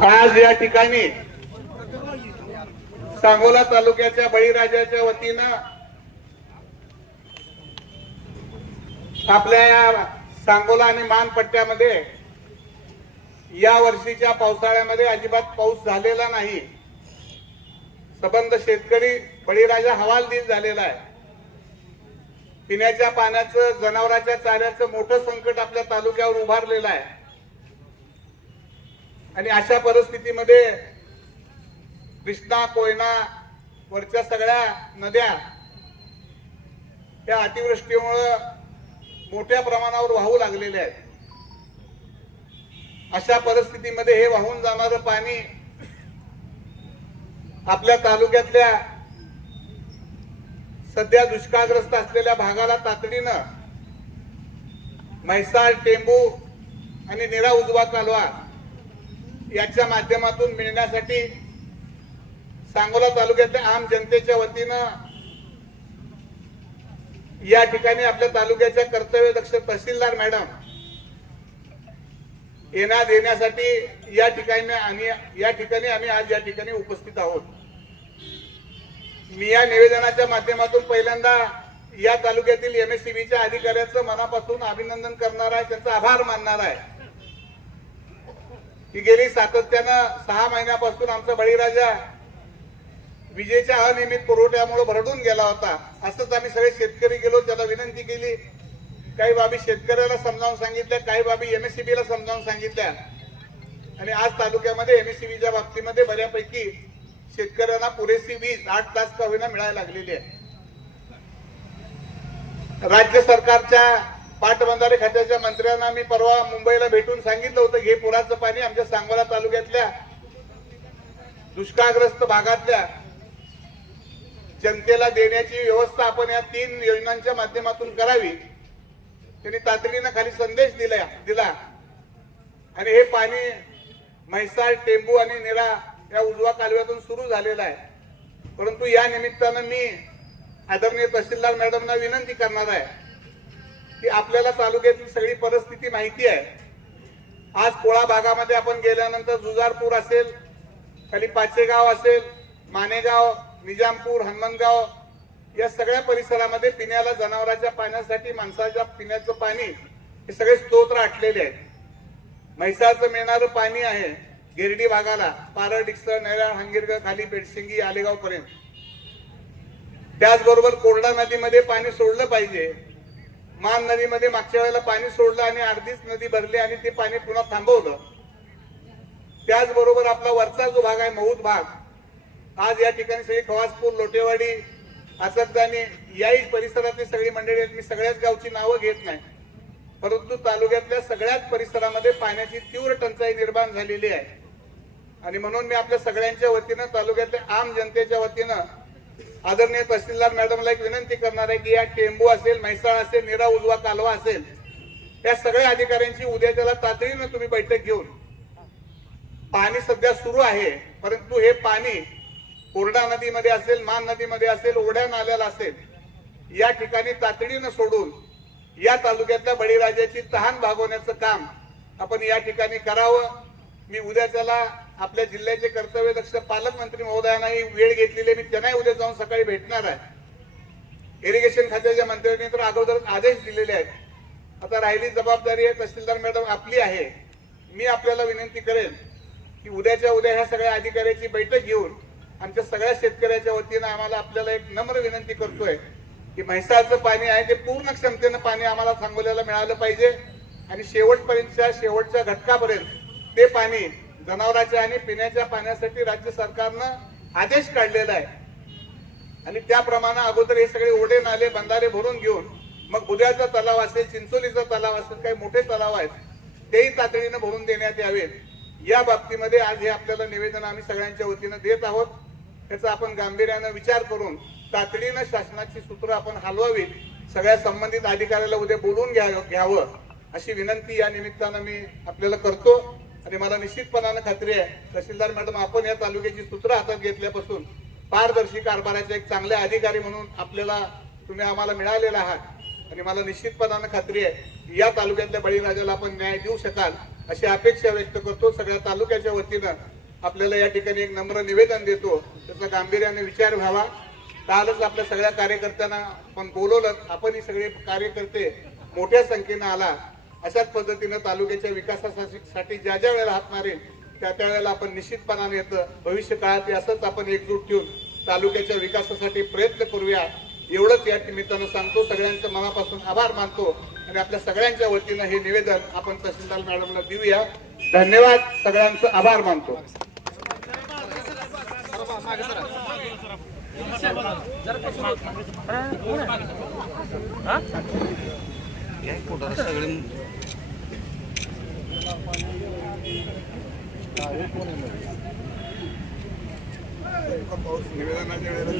आज या ठिकाणी सांगोला तालुक्याच्या बळीराजाच्या वतीनं आपल्या या सांगोला आणि मान पट्ट्यामध्ये या वर्षीच्या पावसाळ्यामध्ये अजिबात पाऊस झालेला नाही। सबंध शेतकरी बळीराजा हवालदिल झालेला आहे। पिण्याच्या पाण्याचं, जनावरांच्या चाऱ्याचं मोठं संकट आपल्या तालुक्यावर उभारलेलं आहे आणि अशा परिस्थितीमध्ये कृष्णा, कोयना वरच्या सगळ्या नद्या या अतिवृष्टीमुळे मोठ्या प्रमाणावर वाहू लागलेल्या आहेत। अशा परिस्थितीमध्ये हे वाहून जाणारं पाणी आपल्या तालुक्यातल्या सध्या दुष्काळग्रस्त असलेल्या भागाला तातडीनं म्हैसाळ, टेंबू आणि निरा उजवा कालवा याच्या माध्यमातून मिळण्यासाठी सांगोला तालुक्यातल्या आम जनतेच्या वतीनं या ठिकाणी आपल्या तालुक्याच्या कर्तव्यदक्ष तहसीलदार मॅडम येण्या देण्यासाठी या ठिकाणी आम्ही आज या ठिकाणी उपस्थित आहोत। मी या निवेदनाच्या माध्यमातून पहिल्यांदा या तालुक्यातील एमएससीबीच्या अधिकाऱ्यांचं मनापासून अभिनंदन करणार आहे, त्यांचा आभार मानणार आहे की गेली सातत्यानं 6 महिन्यापासून आमचा बळीराजा विजेच्या अनियमित पुरवठ्यामुळे भरडून गेला होता। असंच आम्ही सगळे शेतकरी गेलो, त्याला विनंती केली, काही बाबी शेतकऱ्याला समजावून सांगितल्या, काही बाबी एमएससीबीला समजावून सांगितल्या आणि आज तालुक्यामध्ये एमएससीबीच्या बाबतीमध्ये बऱ्यापैकी शेतकऱ्यांना पुरेशी वीज 8 तास का होईना मिळायला लागलेली आहे। राज्य सरकारच्या पाटबंधारे खात्याच्या मंत्र्यांना मी परवा मुंबईला भेटून सांगितलं होतं, हे पुराचं पाणी आमच्या सांगोला तालुक्यातल्या दुष्काळग्रस्त भागातल्या जनतेला देण्याची व्यवस्था आपण या 3 योजनांच्या माध्यमातून करावी। त्यांनी तातडीनं खाली संदेश दिला आणि हे पाणी म्हैसाळ, टेंबू आणि निरा या उजवा कालव्यातून सुरू झालेला आहे। परंतु या निमित्तानं मी आदरणीय तहसीलदार मॅडमना विनंती करणार आहे की आपल्याला तालुक्यातील सगळी परिस्थिती माहिती आहे। आज कोळा भागामध्ये आपण गेल्यानंतर जुजारपूर असेल, खाली पाचेगाव असेल, मानेगाव, निजामपूर, हनुमानगाव या सगळ्या परिसरामध्ये पिण्याला, जनावरांच्या पाण्यासाठी, माणसाच्या पिण्याचं पाणी हे सगळे स्तोत्र आटलेले आहेत। म्हैसाळचं मिळणारं पाणी आहे गिरडी भागाला, पारड, डिक्सळ, नैराळ, हंगिरग, खाली पेडशिंगी, आलेगाव पर्यंत। त्याचबरोबर कोरडा नदीमध्ये पाणी सोडलं पाहिजे। मान नदीमध्ये मागच्या वेळेला पाणी सोडलं आणि अर्धीच नदी भरली आणि ते पाणी पुन्हा थांबवलं। त्याचबरोबर आपला वरचा जो भाग आहे मौद भाग, आज या ठिकाणी सगळी खवासपूर, लोटेवाडी, आसकदानी याही परिसरातली सगळी मंडळी आहेत। मी सगळ्याच गावची नावं घेत नाही, परंतु तालुक्यातल्या सगळ्याच परिसरामध्ये पाण्याची तीव्र टंचाई निर्माण झालेली आहे आणि म्हणून मी आपल्या सगळ्यांच्या वतीनं, तालुक्यातल्या आम जनतेच्या वतीनं आदरणीय तहसीलदार मॅडमला एक विनंती करणार आहे की या टेंबू असेल, म्हैसाळ असेल, निरा उजवा कालवा असेल, या सगळ्या अधिकाऱ्यांची उद्या त्याला तातडीनं तुम्ही बैठक घेऊन, पाणी सध्या सुरू आहे परंतु हे पाणी कोरडा नदीमध्ये असेल, मान नदीमध्ये असेल, ओढ्या नाल्याला असेल, या ठिकाणी तातडीनं सोडून या तालुक्यातल्या बळीराजाची तहान भागवण्याचं काम आपण या ठिकाणी करावं। मी उद्या त्याला आपल्या जिल्ह्याचे कर्तव्यदक्ष पालकमंत्री महोदयांनाही वेळ घेतलेली, मी त्यांनाही उद्या जाऊन सकाळी भेटणार आहे। इरिगेशन खात्याच्या मंत्र्यांनी तर अगोदर आदेश दिलेले आहेत। आता राहिली जबाबदारी आहे तहसीलदार मॅडम आपली आहे। मी आपल्याला विनंती करेन की उद्याच्या उद्या ह्या सगळ्या अधिकाऱ्याची बैठक घेऊन आमच्या सगळ्या शेतकऱ्याच्या वतीनं आम्हाला आपल्याला एक नम्र विनंती करतोय की म्हैसाळचं पाणी आहे ते पूर्ण क्षमतेनं पाणी आम्हाला सांगोल्याला मिळालं पाहिजे आणि शेवटच्या घटकापर्यंत ते पाणी जनावरांच्या आणि पिण्याच्या पाण्यासाठी राज्य सरकारनं आदेश काढलेला आहे आणि त्याप्रमाणे अगोदर हे सगळे ओढे, नाले, बंधारे भरून घेऊन मग बुध्याचा तलाव असेल, चिंचोलीचा तलाव असेल, काही मोठे तलाव आहेत तेही तातडीनं भरून देण्यात यावेत। या बाबतीमध्ये आज हे आपल्याला निवेदन आम्ही सगळ्यांच्या वतीनं देत आहोत। त्याचा आपण गांभीर्यानं विचार करून तातडीनं शासनाची सूत्र आपण हलवावी, सगळ्या संबंधित अधिकाऱ्याला उद्या बोलून घ्यावं अशी विनंती या निमित्तानं मी आपल्याला करतो आणि मला निश्चितपणानं खात्री आहे तहसीलदार मॅडम आपण या तालुक्याची सूत्र हातात घेतल्यापासून पारदर्शी कारभाराचे एक चांगले अधिकारी म्हणून तुम्ही आम्हाला मिळालेला आहात आणि मला निश्चितपणानं खात्री आहे या तालुक्यातल्या बळीराजाला आपण न्याय देऊ शकाल अशी अपेक्षा व्यक्त करतो। सगळ्या तालुक्याच्या वतीनं आपल्याला या ठिकाणी एक नम्र निवेदन देतो, त्याचा गांभीर्याने विचार व्हावा. कालच आपल्या सगळ्या कार्यकर्त्यांना आपण बोलवलं, आपण ही सगळे कार्यकर्ते मोठ्या संख्येनं आला. अशाच पद्धतीनं तालुक्याच्या विकासासाठी ज्या ज्या वेळेला हात मारेल त्या वेळेला आपण निश्चितपणाने येतं भविष्य काळात असंच आपण एकजूट ठेवून तालुक्याच्या विकासासाठी प्रयत्न करूया, एवढंच या निमित्तानं सांगतो. सगळ्यांचं मनापासून आभार मानतो आणि आपल्या सगळ्यांच्या वतीनं हे निवेदन आपण तहसीलदार मॅडमला देऊया. धन्यवाद, सगळ्यांचं आभार मानतो. निवेदनाच्या वेळेला